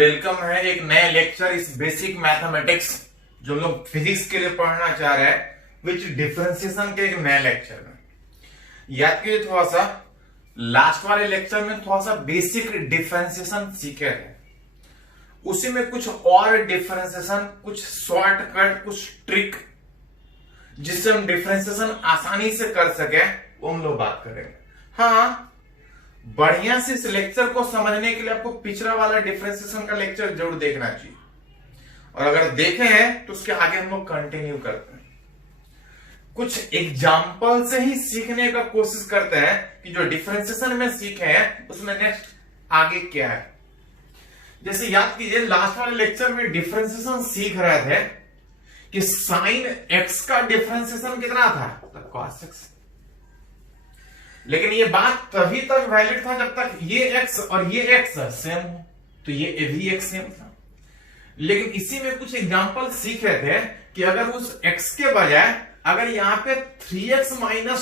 Welcome है एक नए लेक्चर इस बेसिक मैथमेटिक्स जो लोग फिजिक्स के लिए पढ़ना चाह रहे हैं विच डिफरेंशिएशन के एक नए लेक्चर में। याद कीजिए थोड़ा सा लास्ट वाले लेक्चर में थोड़ा सा बेसिक डिफरेंशिएशन सीखे थे, उसी में कुछ और डिफरेंशिएशन, कुछ शॉर्टकट, कुछ ट्रिक जिससे हम डिफरेंशिएशन आसानी से कर सके वो हम लोग बात करेंगे। हाँ, बढ़िया से इस लेक्चर को समझने के लिए आपको पिछला वाला डिफरेंशिएशन का लेक्चर जरूर देखना चाहिए, और अगर देखे हैं तो उसके आगे हम लोग कंटिन्यू करते हैं। कुछ एग्जाम्पल से ही सीखने का कोशिश करते हैं कि जो डिफरेंशिएशन में सीखे हैं उसमें नेक्स्ट आगे क्या है। जैसे याद कीजिए लास्ट वाले लेक्चर में डिफरेंशिएशन सीख रहे थे कि साइन एक्स का डिफरेंशिएशन कितना था, तो cos x। लेकिन ये बात तभी तक वैलिड था जब तक ये x और ये x सेम हो, तो ये भी x सेम था। लेकिन इसी में कुछ एग्जांपल सीख रहे थे कि अगर उस x के बजाय अगर यहां पे 3x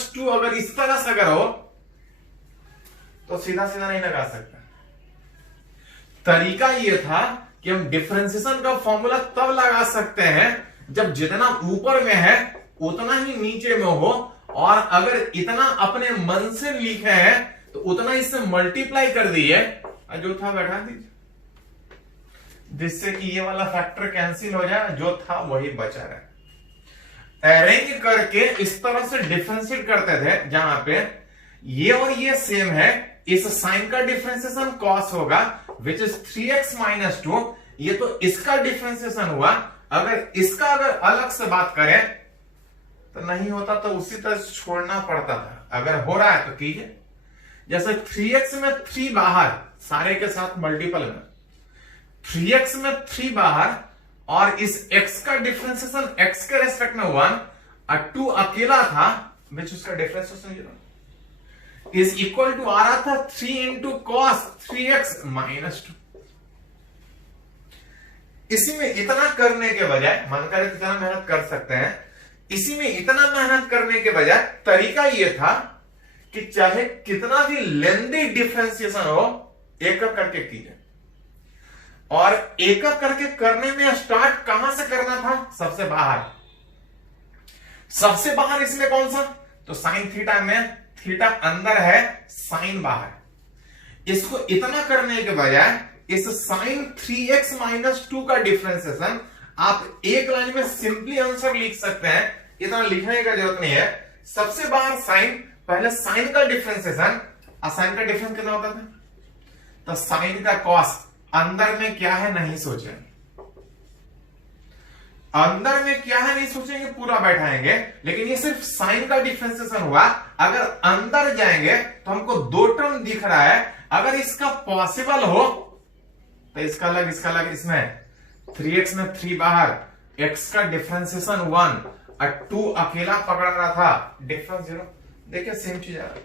- 2 अगर इस तरह से अगर हो तो सीधा सीधा नहीं लगा सकते। तरीका ये था कि हम डिफरेंशिएशन का फॉर्मूला तब लगा सकते हैं जब जितना ऊपर में है उतना ही नीचे में हो, और अगर इतना अपने मन से लिखे हैं तो उतना इससे मल्टीप्लाई कर दिए और जो था बैठा दीजिए, जिससे कि ये वाला फैक्टर कैंसिल हो जाए, जो था वही बचा रहे। अरेंज करके इस तरह से डिफरेंशिएट करते थे जहां पे ये और ये सेम है, इस साइन का डिफरेंशिएशन cos होगा विच इज 3x - 2। ये तो इसका डिफरेंशिएशन हुआ, अगर इसका अगर अलग से बात करें तो नहीं होता तो उसी तरह छोड़ना पड़ता था। अगर हो रहा है तो कीजिए, जैसे 3x में 3 बाहर, सारे के साथ मल्टीपल में 3x में 3 बाहर, और इस x का डिफरेंशिएशन x के रेस्पेक्ट में 1 और 2 अकेला था विच उसका डिफरेंशिएशन 0 इज इक्वल टू आ रहा था 3 × cos 3x - 2। इसी में इतना करने के बजाय, मन करे तो इतना मेहनत कर सकते हैं, इसी में इतना मेहनत करने के बजाय तरीका यह था कि चाहे कितना भी लेंदी डिफरेंशिएशन हो एक एक करके कीजिए। और एक एक करके करने में स्टार्ट कहां से करना था, सबसे बाहर। सबसे बाहर इसमें कौन सा, तो साइन थीटा में थीटा अंदर है, साइन बाहर। इसको इतना करने के बजाय इस साइन 3x - 2 का डिफरेंशिएशन आप एक लाइन में सिंपली आंसर लिख सकते हैं, इतना लिखने का जरूरत नहीं है। सबसे बाहर साइन, पहले साइन का डिफरेंशिएशन, साइन का डिफरेंस कितना होता था, तो साइन का cos अंदर में क्या है नहीं सोचेंगे, अंदर में क्या है नहीं सोचेंगे, पूरा बैठाएंगे। लेकिन ये सिर्फ साइन का डिफरेंशिएशन हुआ, अगर अंदर जाएंगे तो हमको 2 टर्म दिख रहा है। अगर इसका पॉसिबल हो तो इसका अलग, इसका अलग। इसमें 3x में 3 बाहर, x का डिफरेंशिएशन 1 और 2 अकेला पकड़ रहा था, डिफरेंस 0। देखिए सेम चीज आ रहा है।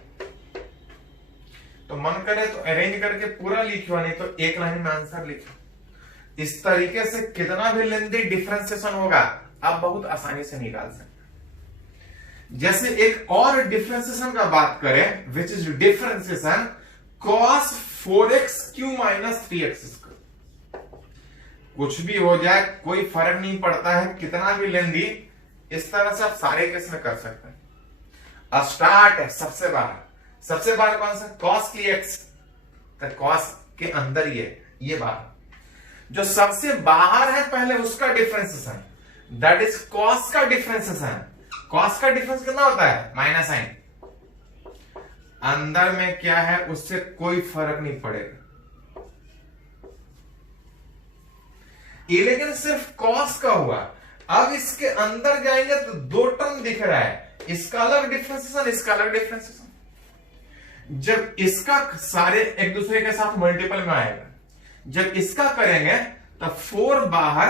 तो मन करे तो अरेंज करके पूरा लिखियो, नहीं तो एक लाइन में आंसर लिखियो। इस तरीके से कितना भी लेंदी डिफरेंशिएशन होगा आप बहुत आसानी से निकाल सकते। जैसे एक और डिफरेंशिएशन का बात करें which is differentiation cos 4x³ - 3x²। कुछ भी हो जाए कोई फर्क नहीं पड़ता है, कितना भी लेंदी, इस तरह से आप सारे केस में कर सकते हैं। स्टार्ट है सबसे बाहर, सबसे बाहर कौन सा, cos की x, तो cos के अंदर ये बाहर, जो सबसे बाहर है पहले उसका डिफरेंशिएशन, दैट इज cos का डिफरेंशिएशन। cos का डिफरेंस कितना होता है, माइनस साइन। अंदर में क्या है उससे कोई फर्क नहीं पड़ेगा, ये लेकिन सिर्फ cos का हुआ। अब इसके अंदर जाएंगे तो 2 टर्म दिख रहा है, इसका अलग डिफरेंशिएशन, इसका अलग डिफरेंशिएशन। जब इसका सारे एक दूसरे के साथ मल्टीपल में आएगा, जब इसका करेंगे तो 4 बाहर,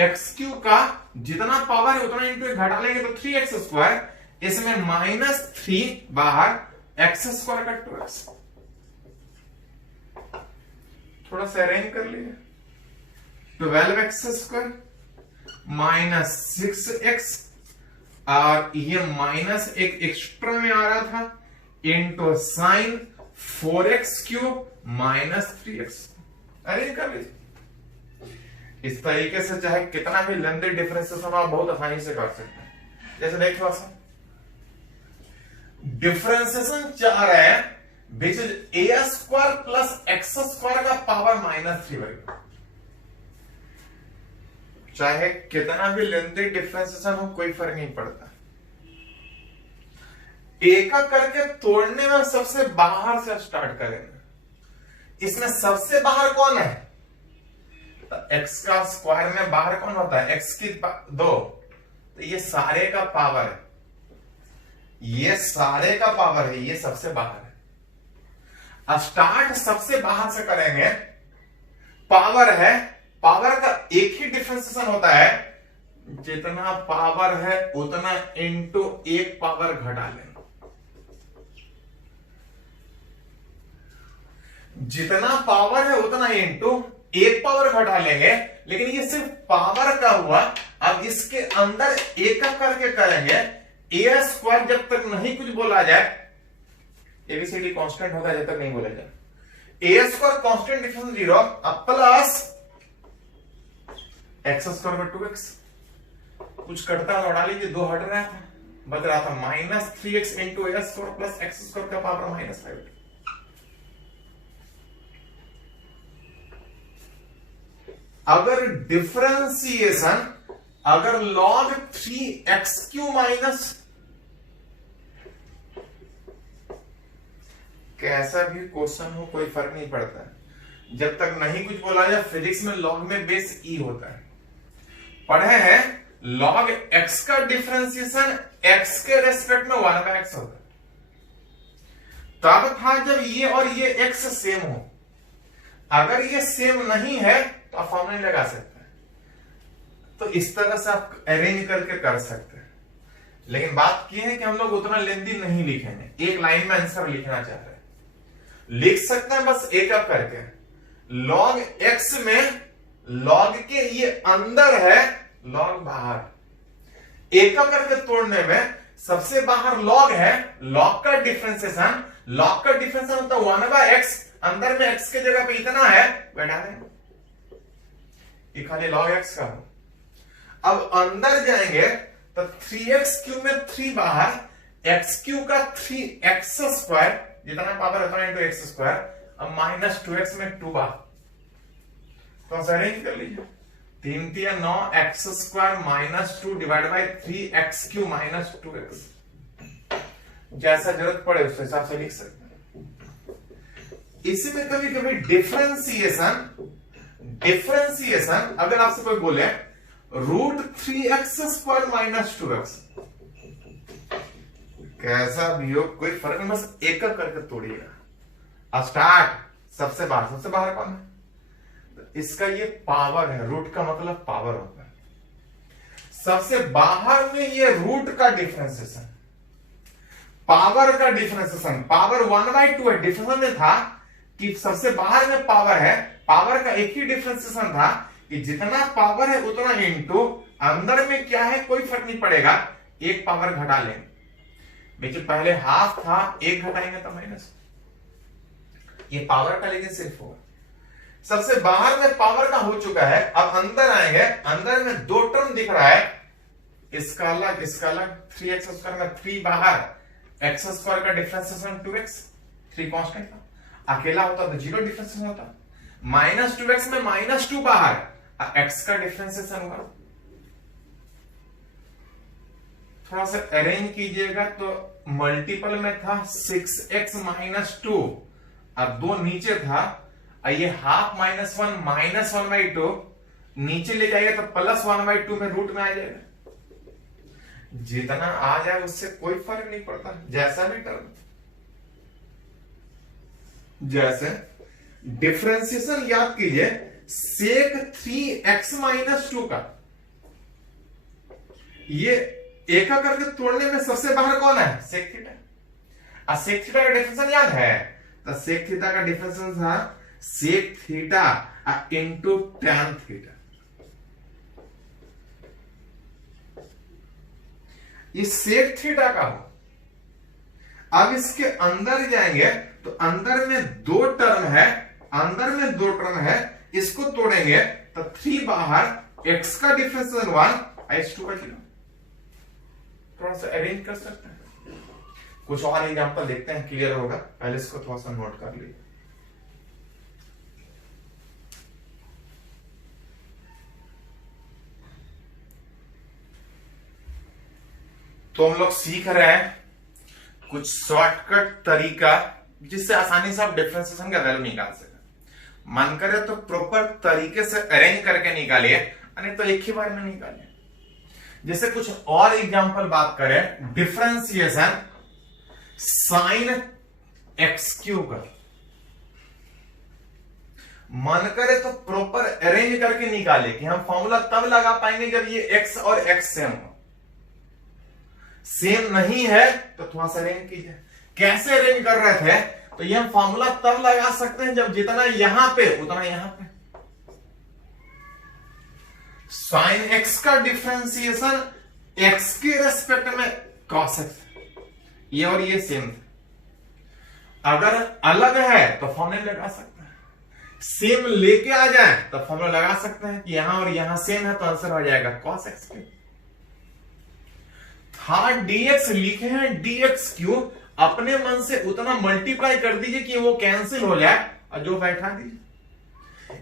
x³ का जितना पावर है उतना इंटू घटा लेंगे तो 3x², इसमें -3 बाहर, x² का 2x। थोड़ा सा अरेंज कर लीजिए, 12x² -6x, और ये माइनस एक एक्स्ट्रा में आ रहा था, into sine 4x³ - 3x। Arrange कर लीजिए। इस तरीके से चाहे कितना भी लेंथी डिफरेंशिएशन आप बहुत आसानी से कर सकते हैं। जैसे देखो डिफरेंशिएशन चाह रहे हैं which is a square plus x square का पावर -3/2। चाहे कितना भी लेंथी डिफरेंशिएशन हो कोई फर्क नहीं पड़ता। एक करके तोड़ने में सबसे बाहर से स्टार्ट करेंगे। इसमें सबसे बाहर कौन है? तो एक्स का स्क्वायर में बाहर कौन होता है? एक्स की 2। तो ये सारे का पावर है, ये सारे का पावर है, ये सबसे बाहर है। स्टार्ट सबसे बाहर से करेंगे। पावर है, पावर का एक ही डिफरेंशिएशन होता है, जितना पावर है उतना इनटू एक पावर घटा लेंगे। जितना पावर है उतना इनटू एक पावर घटा लेंगे। लेकिन ये सिर्फ पावर का हुआ। अब इसके अंदर एक करके करेंगे। ए स्क्वायर जब तक नहीं कुछ बोला जाए, एबीसीडी कांस्टेंट होता है जब तक नहीं बोला जाए। ए स्क्वायर कांस्टेंट डिफरेंस 0 अब प्लस एक्स स्क्वायर का 2x। कुछ कटता लौटा लीजिए, 2 हट रहा था, बच रहा था -3x इंटू ए स्क्वायर प्लस एक्स स्क्वायर का पावर -5। अगर डिफरेंशिएशन अगर log 3x³ माइनस कैसा भी क्वेश्चन हो कोई फर्क नहीं पड़ता, जब तक नहीं कुछ बोला जाए। फिजिक्स में log में बेस e होता है। पढ़े हैं log x का डिफरेंशिएशन x के रेस्पेक्ट में 1/x होता है। तब था जब ये और ये x सेम हो। अगर ये सेम नहीं है तो आप फॉर्मूला नहीं लगा सकते। तो इस तरह से आप अरेंज करके कर सकते हैं। लेकिन बात की है कि हम लोग उतना लेंथी नहीं लिखेंगे, एक लाइन में आंसर लिखना चाह रहे हैं। लिख सकते हैं बस एक अप करके। log x में log के ये अंदर है, log बाहर। एक अप करके तोड़ने में सबसे बाहर log है, log का डिफरेंशिएशन, log का डिफरेंशिएशन होता है 1/x। अंदर में x के जगह पे इतना है, बैठा दें, ये खाली log x का हो। अब अंदर जाएंगे तो 3x³ में 3 बाहर, x³ का 3x² जितना पावर होता है इंटू x²। अब -2x में 2 बाहर, तो अरेंज कर लीजिए। 3 × 9 x² -2 divide by 3x³ -2x। जैसा जरूरत पड़े उस हिसाब से लिख सकते हैं। इसी में कभी कभी डिफरेंशिएशन अगर आपसे कोई बोले √3x² -2x, कैसा भी हो कोई फर्क नहीं, बस एक करके तोड़िएगा। स्टार्ट सबसे बाहर कौन है? तो इसका ये पावर है, रूट का मतलब पावर होता है। सबसे बाहर में ये रूट का डिफरेंशिएशन, पावर का डिफरेंशिएशन, पावर 1/2 है। डिफरेंशिएशन में था कि सबसे बाहर में पावर है, पावर का एक ही डिफरेंशिएशन था कि जितना पावर है उतना इनटू अंदर में क्या है कोई फर्क नहीं पड़ेगा, एक पावर घटा लेंगे। जो पहले हाफ था, एक घटाएंगे तो माइनस, ये पावर का लेकिन सिर्फ होगा। सबसे बाहर में पावर का हो चुका है। अब अंदर आएंगे, अंदर में 2 टर्म दिख रहा है, इसका अलग इसका अलग। 3x² में 3 बाहर, x² का डिफरेंशिएशन 2x, 3 कांस्टेंट था। अकेला होता तो 0 डिफरेंशिएशन होता। -2x में -2 बाहर, x का डिफरेंशिएशन हुआ। थोड़ा सा अरेंज कीजिएगा तो मल्टीपल में था 6x -2 और 2 नीचे था, ये हाफ -1 -1/2 नीचे ले जाइए तो +1/2 में रूट में आ जाएगा। जितना आ जाए उससे कोई फर्क नहीं पड़ता, जैसा भी टर्म। जैसे डिफरेंशिएशन याद कीजिए sec 3x -2 का, ये एक करके तोड़ने में सबसे बाहर कौन है? sec theta. sec थीटा का डिफरेंशिएशन याद है? तो sec थीटा का डिफरेंशिएशन था sec theta into tan theta. ये sec थीटा का हो। अब इसके अंदर जाएंगे तो अंदर में 2 टर्म है, इसको तोड़ेंगे तो 3 बाहर, x का डिफरेंशिएशन 1, h2 का 0। थोड़ा सा अरेंज कर सकते हैं। कुछ और एग्जांपल देखते हैं, क्लियर होगा। पहले इसको थोड़ा सा नोट कर लीजिए। तो हम लोग सीख रहे हैं कुछ शॉर्टकट तरीका जिससे आसानी से आप डिफरेंशिएशन का वैल्यू निकाल सके। मन करे तो प्रॉपर तरीके से अरेंज करके निकालिए, नहीं तो एक ही बार में निकालिए। जैसे कुछ और एग्जांपल बात करें, डिफरेंशिएशन साइन एक्स क्यूब का। मन करे तो प्रॉपर अरेंज करके निकालिए कि हम फॉर्मूला तब लगा पाएंगे जब ये x और x सेम हो। सेम नहीं है तो थोड़ा सा अरेंज कीजिए। कैसे अरेंज कर रहे थे, तो ये हम फॉर्मूला तब लगा सकते हैं जब जितना यहां पे उतना यहां पे। साइन एक्स का डिफरेंशिएशन एक्स के रेस्पेक्ट में कॉस एक्स, ये और ये सेम थे। अगर अलग है तो फॉर्मूला लगा सकते हैं। सेम लेके आ जाए तो फॉर्मूला लगा सकते हैं कि यहां और यहां सेम है तो आंसर हो जाएगा कॉस एक्स क्यूब। हाँ, dx लिखे हैं dx क्यों, अपने मन से उतना मल्टीप्लाई कर दीजिए कि वो कैंसिल हो जाए और जो बैठा दीजिए।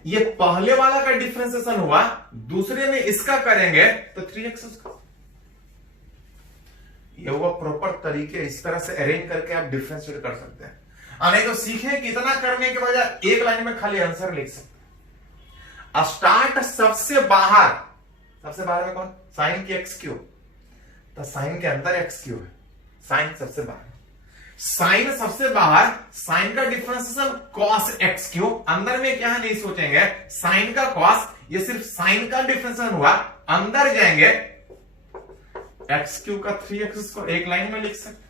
ये पहले वाला का डिफरेंशिएशन हुआ, दूसरे में इसका करेंगे तो 3x उसका। ये हुआ प्रॉपर तरीके, इस तरह से अरेंज करके आप डिफरेंशिएट कर सकते हैं। नहीं तो सीखें कितना करने के बजाय एक लाइन में खाली आंसर लिख सकते हैं। स्टार्ट सबसे बाहर में कौन, साइन की एक्स क्यूब, तो साइन के अंदर एक्स क्यूब है, साइन सबसे बाहर। साइन सबसे बाहर, साइन का डिफरेंशिएशन कॉस एक्स क्यूब। अंदर में क्या है नहीं सोचेंगे, साइन का कॉस, ये सिर्फ साइन का डिफरेंशिएशन हुआ। अंदर जाएंगे एक्स क्यूब का 3x को एक लाइन में लिख सकते।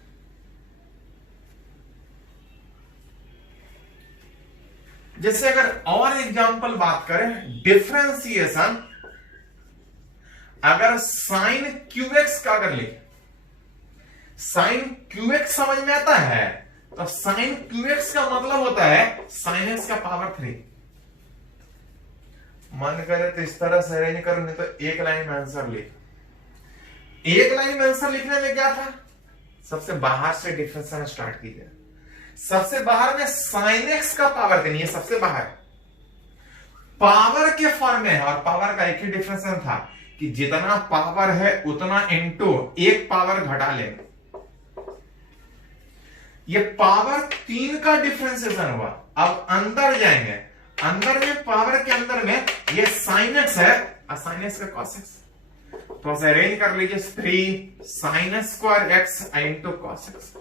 जैसे अगर और एग्जांपल बात करें, डिफरेंशिएशन अगर साइन क्यूएक्स का अगर लिखे, साइन क्यूएक्स समझ में आता है, तो साइन क्यूएक्स का मतलब होता है साइन एक्स का पावर 3। मन करे तो इस तरह से अरेंज करो, नहीं तो एक लाइन में आंसर लिख। एक लाइन में आंसर लिखने में क्या था, सबसे बाहर से डिफरेंशिएशन स्टार्ट कीजिए। सबसे बाहर में साइन एक्स का पावर 3, ये सबसे बाहर पावर के फॉर्म में है, और पावर का एक ही डिफरेंशिएशन था कि जितना पावर है उतना इनटू एक पावर घटा लेंगे। ये पावर 3 का डिफरेंशिएशन हुआ। अब अंदर जाएंगे, अंदर में पावर के अंदर में ये साइन एक्स है और साइन एक्स का कॉस एक्स, तो अरेंज कर लीजिए 3 sine square x into cos x.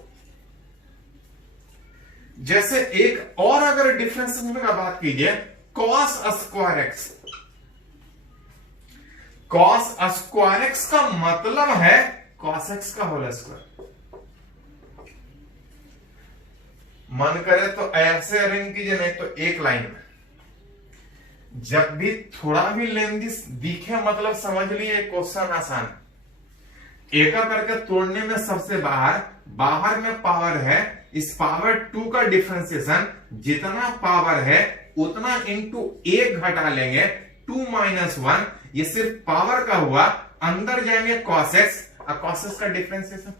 जैसे एक और अगर डिफरेंशिएशन का बात कीजिए, cos square x. Cos square x का मतलब है कॉस एक्स का होल स्क्वायर। मन करे तो ऐसे अरेंज कीजिए, नहीं तो एक लाइन में। जब भी थोड़ा भी लेंदी दिखे मतलब समझ लिए क्वेश्चन आसान है। एक करके तोड़ने में सबसे बाहर में पावर है, इस पावर 2 का डिफरेंशिएशन जितना पावर है उतना इंटू एक घटा लेंगे, 2 - 1, ये सिर्फ पावर का हुआ। अंदर जाएंगे cos x और cos x का डिफरेंशिएशन,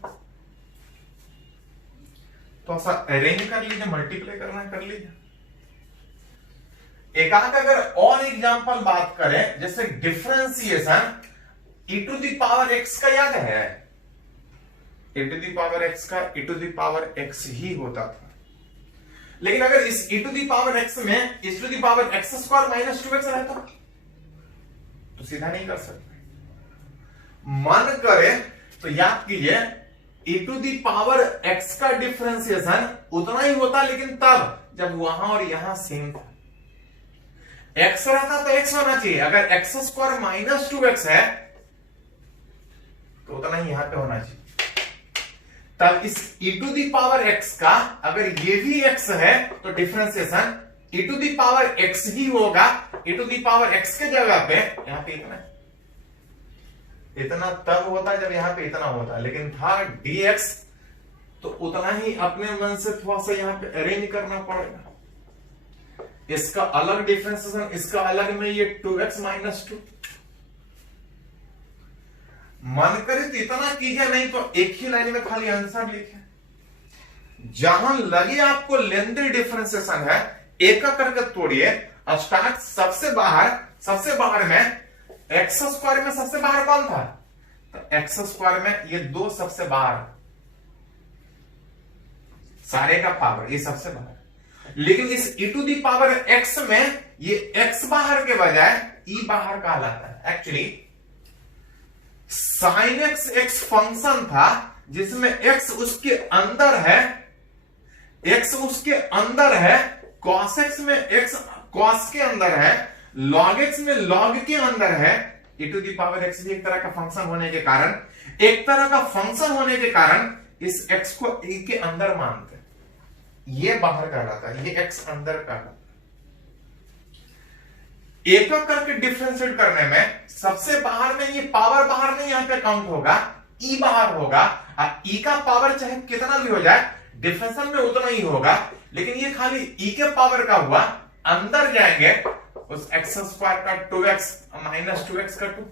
तो ऐसा अरेंज कर लीजिए, मल्टीप्लाई करना कर लीजिए। एक अगर और एग्जांपल बात करें, जैसे डिफरेंशिएशन e⁻x का याद है, e⁻x का e⁻x ही होता था। लेकिन अगर इस e⁻x में e⁻x² - 2x रहता तो सीधा नहीं कर सकते। मन करे तो याद कीजिए, e⁻x का डिफरेंशिएशन उतना ही होता, लेकिन तब जब वहां और यहां सेम था। x रहता तो x होना चाहिए, अगर x² - 2x है तो उतना ही यहां पे होना चाहिए। तब इस e⁻x का अगर ये भी x है तो डिफरेंशिएशन e⁻x ही होगा। e⁻x के जगह पे यहां पे इतना तब होता जब यहां पे इतना होता, लेकिन था dx तो उतना ही अपने मन से थोड़ा सा यहां पे अरेंज करना पड़ेगा। इसका अलग डिफरेंशिएशन, इसका अलग में ये 2x माइनस 2। मन करे तो इतना कीजिए, नहीं तो एक ही लाइन में खाली आंसर लिखे। जहां लगे आपको लेंथी डिफरेंशिएशन है, एक करके तोड़िए। स्टार्ट सबसे बाहर में एक्स स्क्वायर में सबसे बाहर कौन था? तो एक्स स्क्वायर में ये 2 सबसे बाहर, सारे का पावर ये सबसे बाहर। लेकिन इस e to the power x में ये x बाहर के बजाय e बाहर का लाता है। एक्चुअली sin x एक फंक्शन था जिसमें x उसके अंदर है, x उसके अंदर है, cos x में x cos के अंदर है, log x में log के अंदर है। e to the power x भी एक तरह का फंक्शन होने के कारण, इस x को e के अंदर मानते हैं, ये बाहर का रहता है, ये x अंदर का रहता है। एक करके डिफरेंशिएट करने में सबसे बाहर में ये पावर बाहर नहीं यहां पे काउंट होगा, e बाहर होगा। e का पावर चाहे कितना भी हो जाए डिफरेंशियल में उतना ही होगा, लेकिन ये खाली e के पावर का हुआ। अंदर जाएंगे उस एक्स स्क्वायर का 2x माइनस 2x का 2।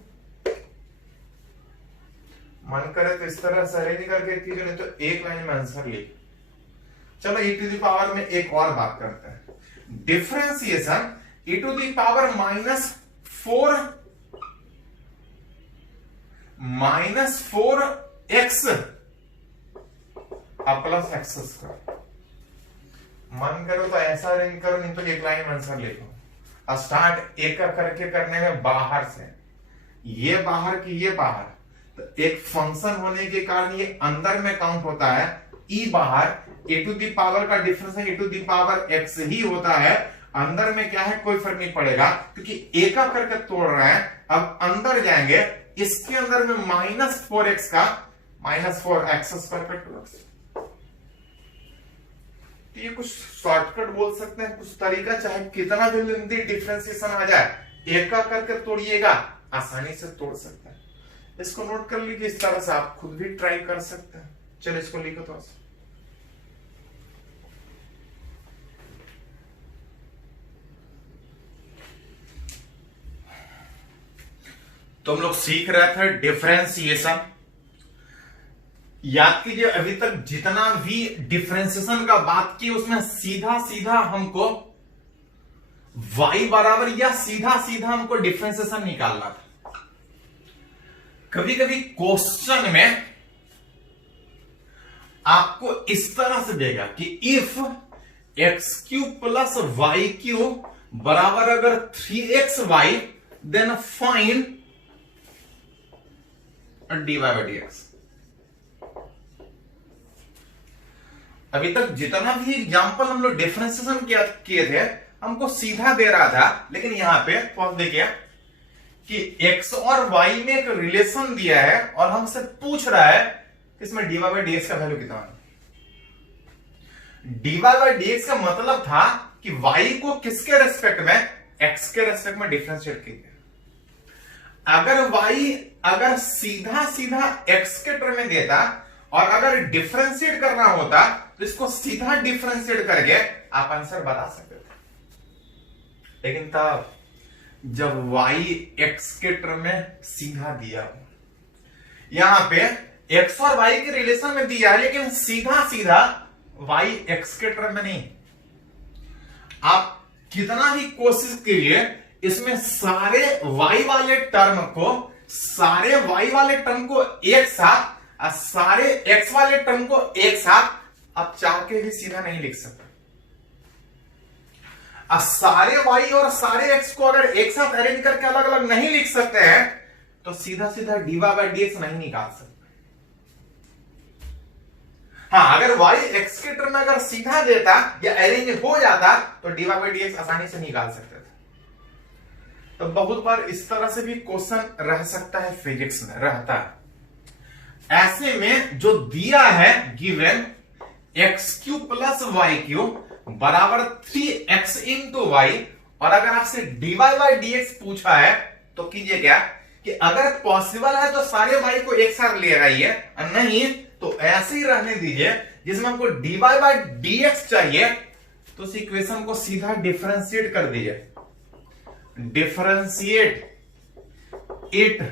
मन करे तो इस तरह से अरेंज करके कीजिए, नहीं तो एक लाइन में आंसर लिख। चलो e टू दी पावर में एक और बात करते हैं। Differentiation e to the power minus 4x plus x square. मन करो तो ऐसा अरेंज करो, नहीं तो एक लाइन में आंसर लिखो। स्टार्ट एक करके करने में बाहर से, ये बाहर की ये बाहर, तो एक फंक्शन होने के कारण ये अंदर में काउंट होता है, e बाहर। e टू दी पावर का डिफरेंस है e to the power x ही होता है। अंदर में क्या है कोई फर्क नहीं पड़ेगा, क्योंकि एक करके तोड़ रहे हैं। अब अंदर जाएंगे, इसके अंदर में माइनस 4x का माइनस 4x स्क्वायर का 2x। ये कुछ शॉर्टकट बोल सकते हैं, कुछ तरीका, चाहे कितना भी लेंथी डिफरेंशिएशन आ जाए, एक का करके तोड़िएगा, आसानी से तोड़ सकते हैं। इसको नोट कर लीजिए, इस तरह से आप खुद भी ट्राई कर सकते हैं। चलो इसको लिखो तो। तुम लोग सीख रहे थे डिफरेंशिएशन। याद कीजिए, अभी तक जितना भी डिफरेंशिएशन का बात की उसमें सीधा सीधा हमको y बराबर या सीधा सीधा हमको डिफरेंशिएशन निकालना था। कभी कभी क्वेश्चन में आपको इस तरह से देगा कि इफ x³ प्लस y³ बराबर अगर 3xy then find dy by dx। अभी तक जितना भी एग्जांपल हम लोग डिफरेंशिएशन किए थे, हमको सीधा दे रहा था, लेकिन यहां पे पॉज देखिए कि x और y में एक रिलेशन दिया है और हमसे पूछ रहा है इसमें dy by dx का वैल्यू कितना है। dy by dx का मतलब था कि y को किसके रेस्पेक्ट में, x के रेस्पेक्ट में डिफरेंशिएट कीजिए। अगर सीधा सीधा x के टर्म में देता और अगर डिफरेंशिएट करना होता तो इसको सीधा डिफरेंशिएट करके आप आंसर बता सकते थे। लेकिन तब जब y x के टर्म में सीधा दिया हो, यहां पे x और y के रिलेशन में दिया है, लेकिन सीधा सीधा y x के टर्म में नहीं। आप कितना ही कोशिश कीजिए, इसमें सारे y वाले टर्म को एक साथ और सारे x वाले टर्म को एक साथ आप चाह के भी सीधा नहीं लिख सकते। अब सारे y और सारे x को अगर एक साथ अरेंज करके अलग अलग नहीं लिख सकते हैं तो सीधा सीधा dy by dx नहीं निकाल सकते। हाँ, अगर y x के टर्म में अगर सीधा देता या अरेंज हो जाता तो dy by dx आसानी से निकाल सकते थे। तो बहुत बार इस तरह से भी क्वेश्चन रह सकता है, फिजिक्स में रहता है। ऐसे में जो दिया है गिवन x³ प्लस y³ बराबर 3x इंटू y, और अगर आपसे dy by dx पूछा है तो कीजिए क्या कि अगर पॉसिबल है तो सारे y को एक साथ ले आइए, नहीं तो ऐसे ही रहने दीजिए। जिसमें हमको dy by dx चाहिए तो उस इक्वेशन को सीधा डिफरेंशिएट कर दीजिए, differentiate it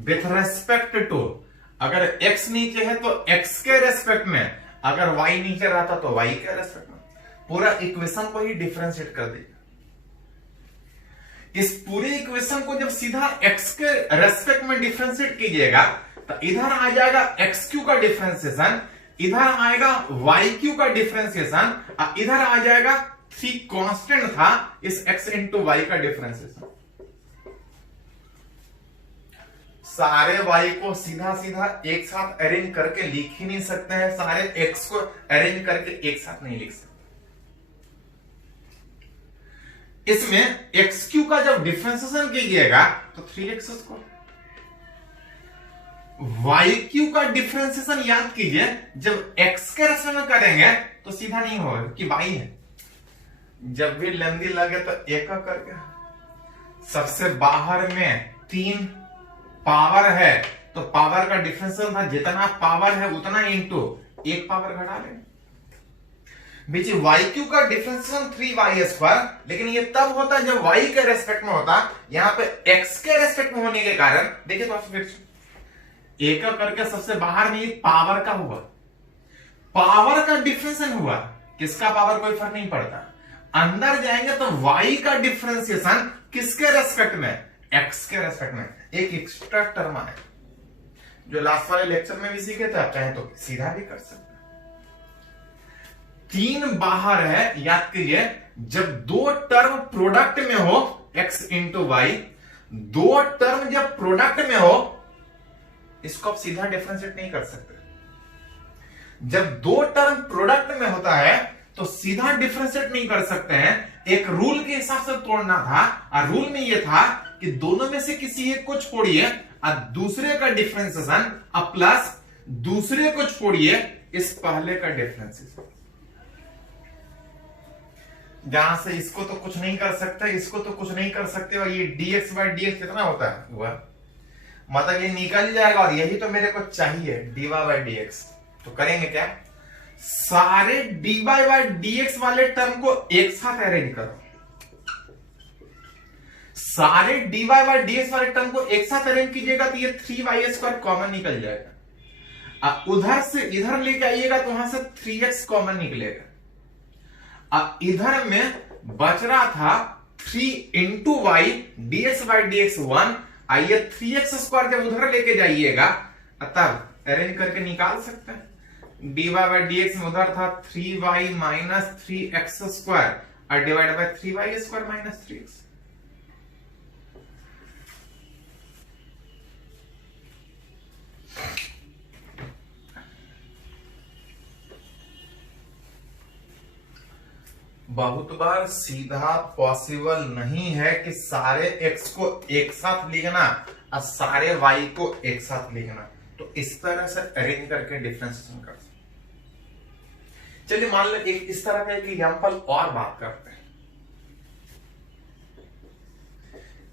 with respect to, अगर x नीचे है तो x के रेस्पेक्ट में, अगर y नीचे रहता तो y के रेस्पेक्ट में, पूरा इक्वेशन को ही डिफरेंशिएट कर दीजिए। इस पूरे इक्वेशन को जब सीधा x के रेस्पेक्ट में डिफरेंशिएट कीजिएगा तो इधर आ जाएगा xq का डिफरेंशिएशन, इधर आएगा yq का डिफरेंशिएशन, इधर आ जाएगा 3 कांस्टेंट था इस x इंटू y का डिफरेंशिएशन। सारे y को सीधा सीधा एक साथ अरेंज करके लिख ही नहीं सकते हैं, सारे x को अरेंज करके एक साथ नहीं लिख सकते। इसमें xq का जब डिफरेंशिएशन कीजिएगा तो 3x², yq का डिफरेंशिएशन याद कीजिए जब x के रेस्पेक्ट में करेंगे तो सीधा नहीं होगा कि y है, जब भी लेंदी लगे तो एक करके, सबसे बाहर में 3 पावर है तो पावर का डिफरेंशियल था, जितना पावर है उतना इंटू 1 पावर घटा लेंगे। बीच yq का डिफरेंशिएशन 3y², लेकिन ये तब होता है जब y के रेस्पेक्ट में होता, यहां पे x के रेस्पेक्ट में होने के कारण देखिए तो फिर एक करके सबसे बाहर में पावर का हुआ, पावर का डिफरेंशिएशन हुआ, किसका पावर कोई फर्क नहीं पड़ता। अंदर जाएंगे तो y का डिफरेंशिएशन किसके रेस्पेक्ट में, x के रेस्पेक्ट में, एक एक्स्ट्रा टर्म है जो लास्ट वाले लेक्चर में भी सीखे थे, आप चाहें तो सीधा भी कर सकते हैं। 3 बाहर है, याद कीजिए जब 2 टर्म प्रोडक्ट में हो x इंटू वाई, 2 टर्म जब प्रोडक्ट में हो इसको आप सीधा डिफरेंशिएट नहीं कर सकते। जब 2 टर्म प्रोडक्ट में होता है तो सीधा डिफरेंशिएट नहीं कर सकते हैं, एक रूल के हिसाब से तोड़ना था, और रूल में यह था कि दोनों में से किसी एक को छोड़िए और दूसरे का डिफरेंशिएशन प्लस दूसरे को छोड़िए इस पहले का डिफरेंशिएशन। जहां से इसको तो कुछ नहीं कर सकते, इसको तो कुछ नहीं कर सकते, और ये dx/dx कितना होता है हुआ, मतलब ये निकल जाएगा, और यही तो मेरे को चाहिए dy/dx। तो करेंगे क्या, सारे dy/dx वाले टर्म को एक साथ अरेंज करो, सारे dy/dx वाले टर्म को एक साथ अरेंज कीजिएगा तो ये 3y² कॉमन निकल जाएगा। अब उधर से इधर लेके आइएगा तो वहां से 3x कॉमन निकलेगा। अब इधर में बच रहा था 3 इंटू वाई dx/dx 1, आइए 3x² जब उधर लेके जाइएगा तब अरेंज करके निकाल सकते हैं। dy/dx में उधर था 3y माइनस 3x² और divide by 3y² minus 3x। बहुत बार सीधा पॉसिबल नहीं है कि सारे x को एक साथ लिखना और सारे y को एक साथ लिखना, तो इस तरह से अरेंज करके डिफरेंशिएशन कर सकते। चलिए मान लो एक इस तरह का एक एग्जांपल और बात करते हैं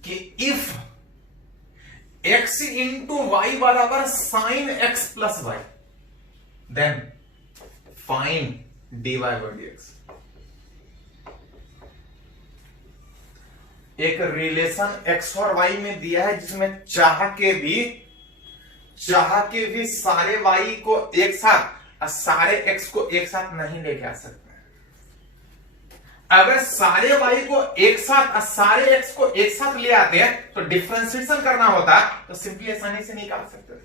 कि इफ x इंटू वाई बराबर sine x plus y, then find dy/dx। एक रिलेशन x और y में दिया है जिसमें चाह के भी सारे y को एक साथ और सारे x को एक साथ नहीं लेके आ सकते। अगर सारे y को एक साथ और सारे x को एक साथ ले आते हैं तो डिफरेंशिएशन करना होता तो सिंपली आसानी से निकाल सकते थे।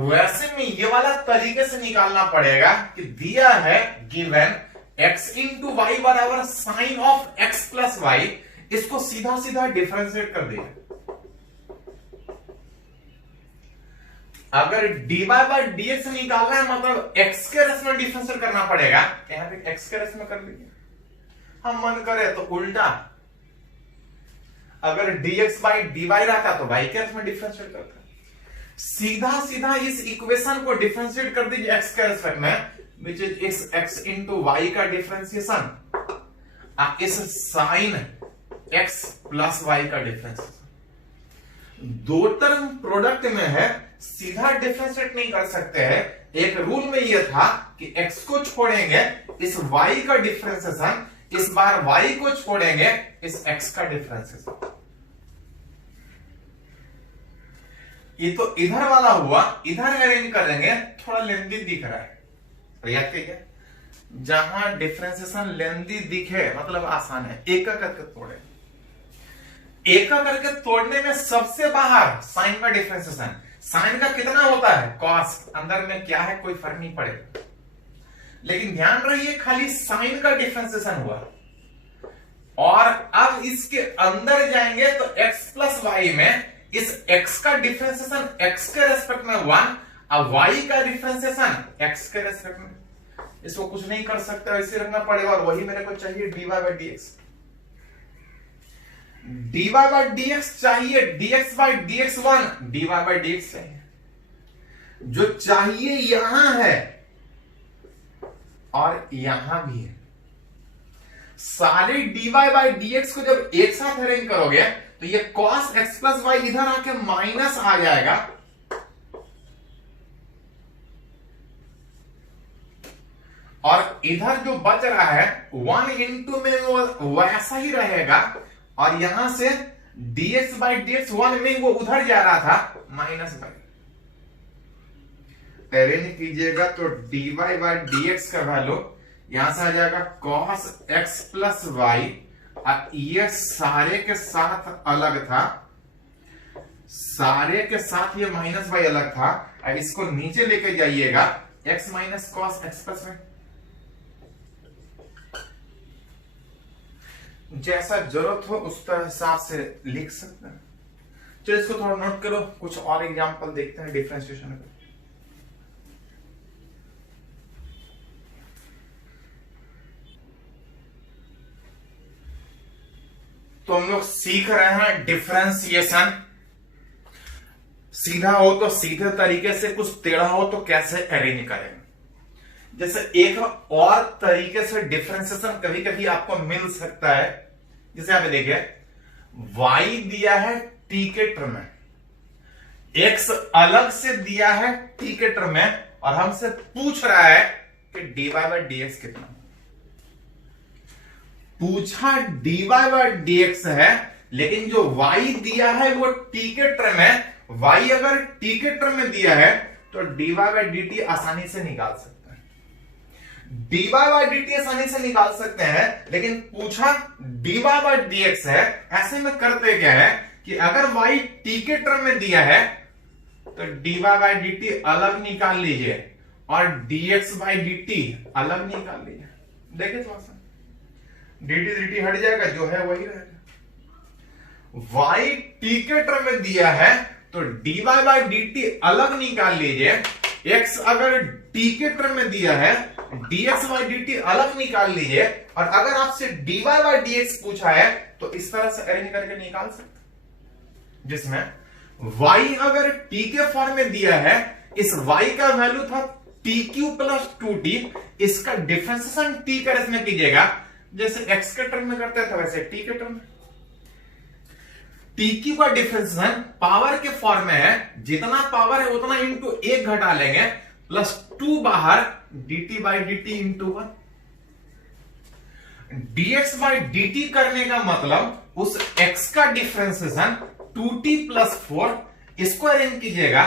वैसे में ये वाला तरीके से निकालना पड़ेगा कि दिया है गिवन x इंटू वाई बराबर sine of x plus y, इसको सीधा सीधा डिफरेंशिएट कर दिया। अगर dy/dx निकालना है मतलब x के रेस में डिफरेंशिएट करना पड़ेगा, यहां पे x के रेस में कर लीजिए। हम मन करे तो उल्टा, अगर dx/dy रहता तो y के रेस में डिफरेंशिएट करता। सीधा सीधा इस इक्वेशन को डिफरेंशिएट कर दीजिए x के रेस्पेक्ट में, which is x into y का डिफरेंशिएशन, इस साइन x प्लस y का डिफरेंशिएशन। 2 टर्म प्रोडक्ट में है, सीधा डिफरेंशिएट नहीं कर सकते हैं। एक रूल में यह था कि x को छोड़ेंगे इस y का डिफरेंशिएशन, इस बार y को छोड़ेंगे इस x का डिफरेंशिएशन। ये तो इधर वाला हुआ, इधर अरेंज करेंगे, थोड़ा लेंदी दिख रहा है, तो याद कीजिए जहां डिफरेंशिएशन लेंदी दिखे मतलब आसान है, एक करके तोड़े। एक करके तोड़ने में सबसे बाहर साइन का डिफरेंशिएशन, साइन का कितना होता है कॉस, अंदर में क्या है कोई फर्क नहीं पड़ेगा, लेकिन ध्यान रहिए खाली साइन का डिफरेंशिएशन हुआ। और अब इसके अंदर जाएंगे तो x प्लस वाई में इस x का डिफरेंशिएशन x के रेस्पेक्ट में 1, अब y का डिफरेंशिएशन x के रेस्पेक्ट में, इसको कुछ नहीं कर सकते, ऐसे रखना पड़ेगा। और वही मेरे को चाहिए dy by dx, dy by dx चाहिए, dx by dx 1, dy by dx चाहिए, जो चाहिए यहां है और यहां भी है। सारे dy बाई dx को जब एक साथ अरेंज करोगे तो ये cos x प्लस वाई इधर आके माइनस आ जाएगा, और इधर जो बच रहा है 1 इंटू में वो वैसा ही रहेगा, और यहां से dx बाई dx 1 में वो उधर जा रहा था माइनस बाई, अरेंज कीजिएगा तो dy बाई dx का वैल्यू यहां से आ जाएगा cos x प्लस वाई, ये सारे के साथ अलग था, सारे के साथ ये माइनस वाई अलग था, अब इसको नीचे लेके जाइएगा x minus cos x plus y, जैसा जरूरत हो उस तरह हिसाब से लिख सकते हैं। चलो इसको थोड़ा नोट करो, कुछ और एग्जांपल देखते हैं डिफरेंशिएशन का। तो हम लोग सीख रहे हैं डिफरेंशिएशन, सीधा हो तो सीधे तरीके से, कुछ टेढ़ा हो तो कैसे अरेंज करें। जैसे एक और तरीके से डिफरेंशिएशन कभी कभी आपको मिल सकता है, जैसे आप देखिए y दिया है t के टर्म में, x अलग से दिया है t के टर्म में, और हमसे पूछ रहा है कि dy बाई dx कितना। पूछा dy बाई dx है, लेकिन जो y दिया है वो t के टर्म है, y अगर t के टर्म में दिया है तो dy बाई dt आसानी से निकाल सकते हैं, dy बाई dt आसानी से निकाल सकते हैं, लेकिन पूछा dy बाई dx है। ऐसे में करते क्या है कि अगर y t के टर्म में दिया है तो dy बाई dt अलग निकाल लीजिए और dx बाई dt अलग निकाल लीजिए। देखिए थोड़ा सा dt हट जाएगा, जो है वही रहेगा। y t के टर्म में दिया है तो dy बाई dt अलग निकाल लीजिए, x अगर t के टर्म में दिया है dx बाई dt अलग निकाल लीजिए, और अगर आपसे dy बाई dx पूछा है तो इस तरह से अरेंज करके निकाल सकते, जिसमें y अगर t के फॉर्म में दिया है, इस y का वैल्यू था tq प्लस 2t, इसका डिफरेंशिएशन t का रेस में कीजिएगा, जैसे x के टर्म में करते थे वैसे t के टर्म में। tq का डिफरेंशिएशन पावर के फॉर्म में है, जितना पावर है उतना इंटू 1 घटा लेंगे, प्लस 2 बाहर dt by dt into 1। dx by dt करने का मतलब उस x का डिफरेंशिएशन 2t प्लस 4, इसको अरेंज कीजिएगा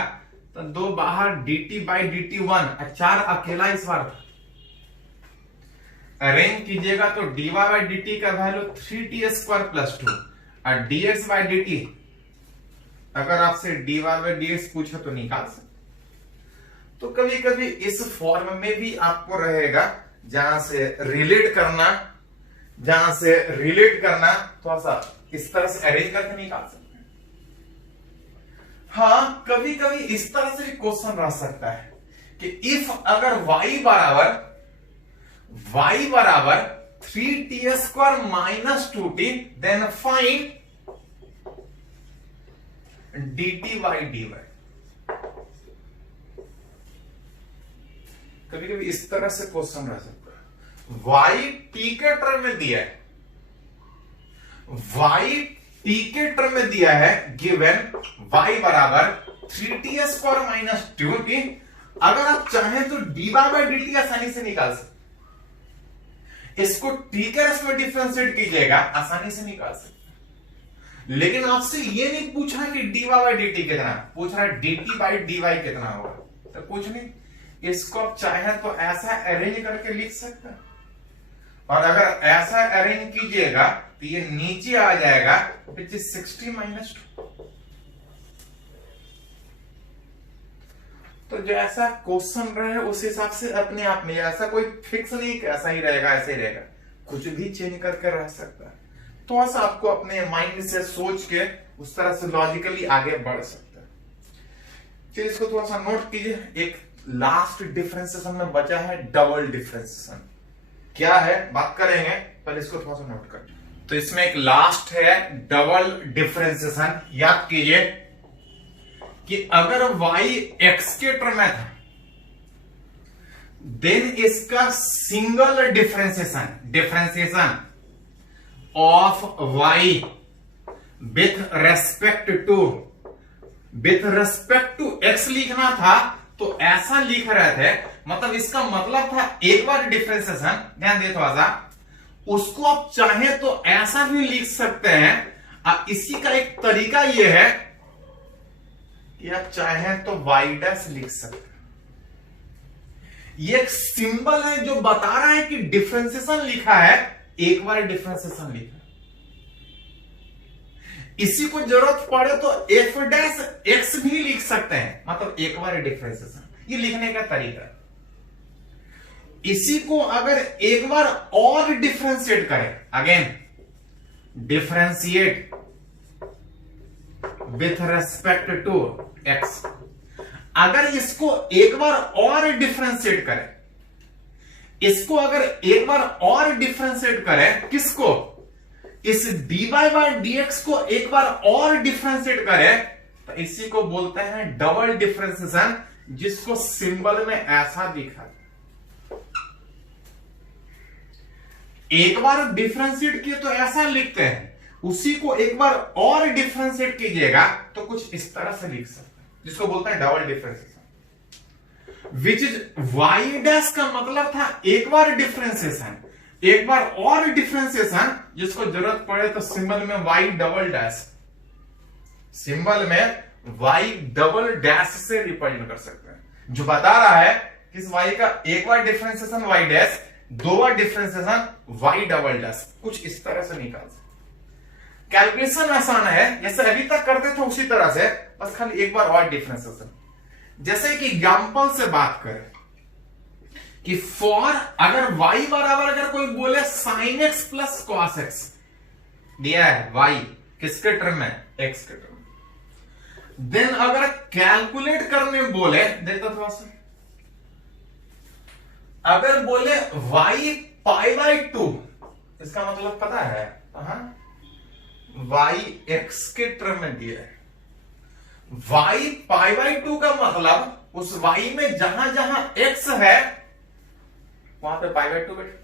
तो 2 बाहर dt बाई dt 1, 4 अकेला इस बार अरेंज कीजिएगा तो dy बाई dt का वैल्यू 3t स्क्वायर प्लस 2, और dx बाई dt अगर आपसे dy बाई dx पूछे तो निकाल सकते। तो कभी कभी इस फॉर्म में भी आपको रहेगा, जहां से रिलेट करना थोड़ा सा इस तरह से अरेंज करके निकाल सकते हैं। हाँ, कभी कभी इस तरह से क्वेश्चन रह सकता है कि इफ अगर y बराबर 3t square minus 2t, then find dt by dy। कभी कभी इस तरह से क्वेश्चन रह सकता है, y t के टर्म में दिया है, y t के टर्म में दिया है, गिवन y बराबर 3ts पर माइनस 2 की अगर आप चाहें तो dy बाई डी टी आसानी से निकाल सकते, इसको t के रेस्पेक्ट में डिफरेंशिएट कीजिएगा आसानी से निकाल सकते। लेकिन आपसे ये नहीं पूछा कि dy बाई डी टी कितना, पूछ रहा है dt बाई dy कितना होगा, तो कुछ नहीं, इसको आप चाहे तो ऐसा अरेंज करके लिख सकते हैं, और अगर ऐसा अरेंज कीजिएगा तो ये नीचे आ जाएगा विच इज 60 माइनस 2। तो जैसा क्वेश्चन रहे उस हिसाब से अपने आप में, ऐसा कोई फिक्स नहीं कि ऐसा ही रहेगा ऐसे ही रहेगा, कुछ भी चेंज करके रह सकता है। थोड़ा सा आपको अपने माइंड से सोच के उस तरह से लॉजिकली आगे बढ़ सकता है। चलिए इसको थोड़ा सा नोट कीजिए। एक लास्ट डिफरेंशिएशन में बचा है डबल डिफरेंशिएशन, क्या है बात करेंगे, पहले इसको थोड़ा सा नोट कर। तो इसमें एक लास्ट है डबल डिफरेंशिएशन। याद कीजिए कि अगर y x के टर्म में था देन इसका single differentiation of y with respect to x लिखना था, तो ऐसा लिख रहे थे, मतलब इसका मतलब था एक बार डिफरेंशिएशन, ध्यान दे थोड़ा सा, उसको आप चाहे तो ऐसा भी लिख सकते हैं। इसी का एक तरीका यह है कि आप चाहें तो y डैश लिख सकते हैं। ये एक सिंबल है जो बता रहा है कि डिफरेंशिएशन लिखा है, एक बार डिफरेंशिएशन लिखा है। इसी को जरूरत पड़े तो f डैश x भी लिख सकते हैं, मतलब एक बार डिफरेंशिएशन, ये लिखने का तरीका है। इसी को अगर एक बार और डिफरेंशिएट करें, again differentiate with respect to x, अगर इसको एक बार और डिफरेंशिएट करें, इसको अगर एक बार और डिफरेंशिएट करें, किसको, इस dy बाई dx को एक बार और डिफरेंशिएट करें, तो इसी को बोलते हैं डबल डिफरेंशिएशन, जिसको सिंबल में ऐसा दिखा। एक बार डिफरेंशिएट किए तो ऐसा लिखते हैं, उसी को एक बार और डिफरेंशिएट कीजिएगा तो कुछ इस तरह से लिख सकते हैं, जिसको बोलते हैं double differentiation. Which is y dash का मतलब था एक बार डिफरेंशिएशन, एक बार और डिफरेंशिएशन, जिसको जरूरत पड़े तो सिंबल में y डबल डैश, सिंबल में y डबल डैश से रिप्रेजेंट कर सकते हैं, जो बता रहा है कि इस y का एक बार डिफरेंशिएशन y डैश, दो बार डिफरेंशिएशन y डबल डैश, कुछ इस तरह से निकाल सकते। कैलकुलेशन आसान है, जैसे अभी तक करते थे उसी तरह से, बस खाली एक बार और डिफरेंशिएशन। जैसे कि एग्जांपल से बात करें कि फॉर अगर y बराबर अगर कोई बोले sin x plus cos x दिया है, y किसके टर्म में, x के टर्म में, देन अगर कैलकुलेट करने बोले, देखो थोड़ा सा, अगर बोले y पाई बाई 2, इसका मतलब पता है, y x के टर्म में दिया है, y पाई बाई 2 का मतलब उस y में जहां जहां x है वहां पे पाई बाई 2 बैठे,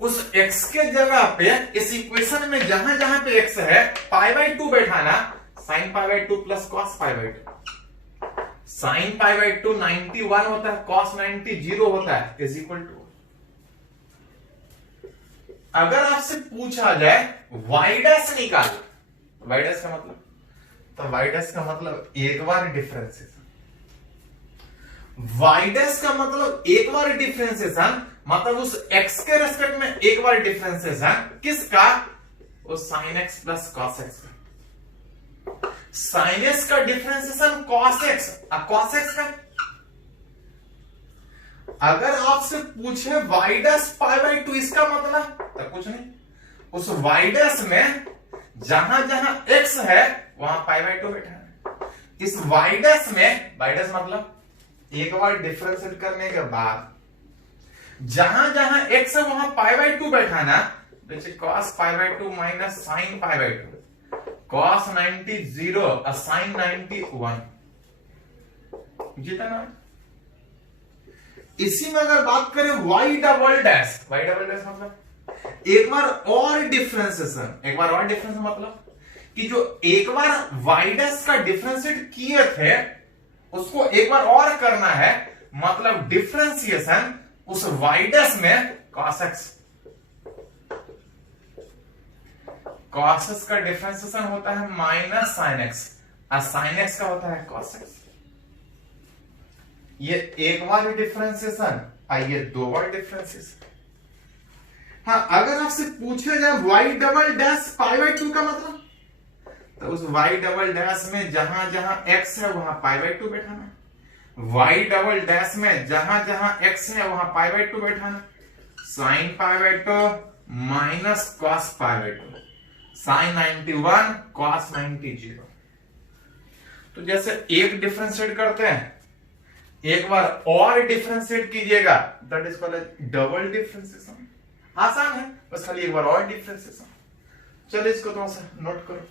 उस x के जगह पे इस इक्वेशन में जहां जहां पे x है पाई बाई 2 बैठाना, sine pi by 2 plus cos pi by 2, sign pi by 2 91 होता है, कॉस 90 0 होता है, इज इक्वल टू। अगर आपसे पूछा जाए y डैश निकाल, y डैश का मतलब, तो y डैश का मतलब एक बार डिफरेंशिएशन, y डैश का मतलब एक बार डिफरेंशिएशन, मतलब उस x के रेस्पेक्ट में एक बार डिफरेंशिएशन, किसका, उस sin x plus cos x का। sin x का डिफरेंशिएशन cos x, अब cos x का अगर आपसे पूछे y डैश पाई बाई 2, इसका मतलब तो कुछ नहीं, उस y डैश में जहां जहां x है वहां पाई बाई 2 बैठा है, इस y डैश में, y डैश मतलब एक बार डिफरेंशिएट करने के बाद जहां जहां x है वहां पाई बाई 2 बैठाना, जैसे cos pi by 2 minus sign pi by 2, cos 90 0 और साइन 90 1, जितना। इसी में अगर बात करें y डबल डैश, मतलब एक बार और डिफरेंशिएशन, एक बार और डिफरेंस मतलब कि जो एक बार वाई डैश का डिफरेंशिएट किए थे उसको एक बार और करना है, मतलब डिफरेंशिएशन उस वाई डैश में cos x, cos x का डिफरेंशिएशन होता है माइनस sin x, और sin x का होता है cos x। ये एक बार डिफरेंशिएशन, ये दो बार डिफरेंशिएशन। हाँ, अगर आपसे पूछे जाए y double dash pi by 2 का मतलब, तो उस y डबल डैश में जहां जहां x है वहां पाई बाई 2 बैठाना, y डबल डैश में जहां जहां x है वहां पाई बाई 2 बैठाना। Sine pi by 2 minus cos pi by 2, sine 91 cos 90। तो जैसे एक डिफरेंशिएट करते हैं, एक बार और डिफरेंशिएट कीजिएगा, that is called double differentiation. आसान है, बस खाली एक बार और डिफरेंशिएशन। चलिए इसको थोड़ा सा नोट करो।